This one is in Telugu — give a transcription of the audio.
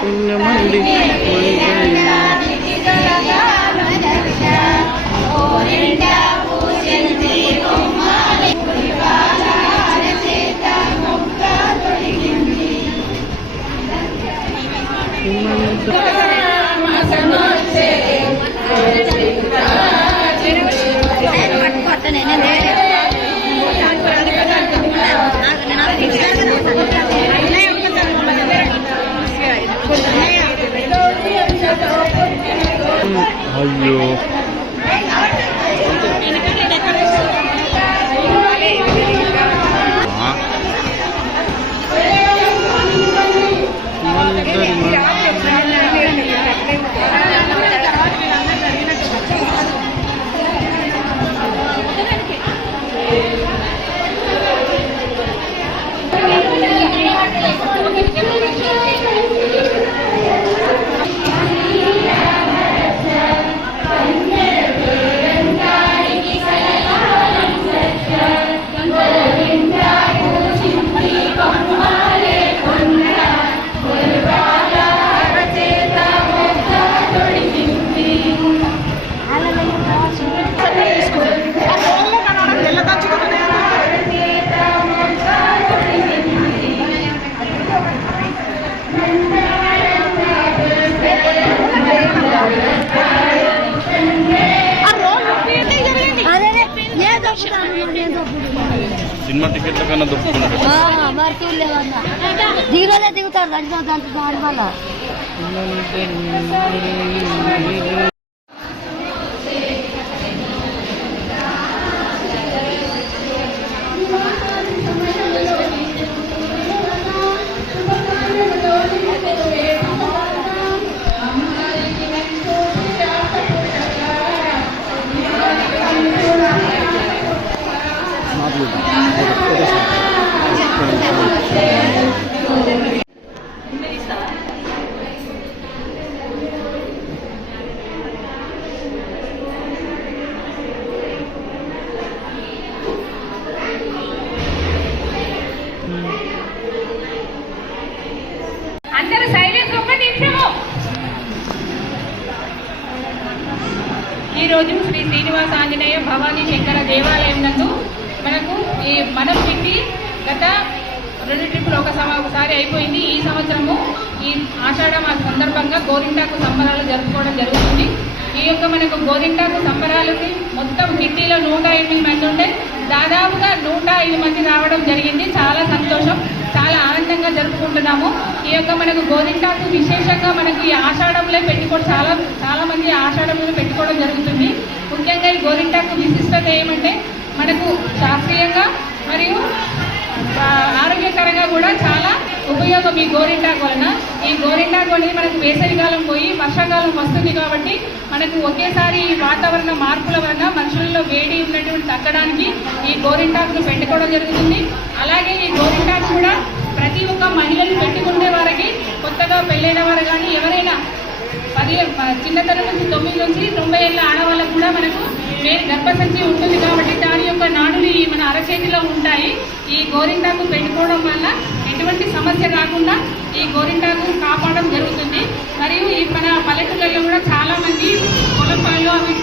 పుణ్యమండి అయ్యో సినిమా టికెట్ల కన్నా దొరుకుతున్నారు దిగులే దిగుతారు దాని వల్ల అందరూ సైలెన్స్ ఒక్క నిమిషము. ఈరోజు శ్రీ శ్రీనివాస ఆంజనేయ భవానీ శంకర దేవాలయం నందు మనకు ఈ మనం పెట్టి గత 2 ట్రిప్పులు ఒకసారి అయిపోయింది. ఈ సంవత్సరము ఈ ఆషాఢ మాస సందర్భంగా గోరింటాకు సంబరాలు జరుపుకోవడం జరుగుతుంది. ఈ యొక్క మనకు గోరింటాకు సంబరాలకి మొత్తం కిట్టీలో 108 మంది ఉంటే దాదాపుగా 105 మంది రావడం జరిగింది. చాలా సంతోషం, చాలా ఆనందంగా జరుపుకుంటున్నాము. ఈ యొక్క మనకు గోరింటాకు విశేషంగా మనకు ఈ ఆషాఢంలో పెట్టుకోవడం చాలా మంది ఆషాఢంలో పెట్టుకోవడం జరుగుతుంది. ముఖ్యంగా ఈ గోరింటాకు విశిష్టత ఏమంటే మనకు శాస్త్రీయంగా మరియు ఆరోగ్యకరంగా కూడా చాలా ఉపయోగం ఈ గోరింటాకు వలన. ఈ గోరింటాకు అనేది మనకు వేసవికాలం పోయి వర్షాకాలం వస్తుంది కాబట్టి మనకు ఒకేసారి ఈ వాతావరణ మార్పుల వలన మనుషుల్లో వేడి ఉన్నటువంటి తగ్గడానికి ఈ గోరింటాకును పెట్టుకోవడం జరుగుతుంది. అలాగే ఈ గోరింటాకు కూడా ప్రతి ఒక్క మహిళలు పెట్టుకునే వారికి, కొత్తగా పెళ్ళైన వారు కానీ ఎవరైనా చిన్నతనం నుంచి 9 నుంచి 90 ఏళ్ళ ఆడవాళ్ళకు కూడా మనకు గర్భసంచి ఉంటుంది కాబట్టి దాని యొక్క నాడులు మన అరచేతిలో ఉంటాయి. ఈ గోరింటాకు పెట్టుకోవడం వల్ల ఎటువంటి సమస్య రాకుండా ఈ గోరింటాకు కాపాడడం జరుగుతుంది. మరియు ఈ మన పల్లెటూళ్ళలో కూడా చాలా మంది పొలం పనులు అవి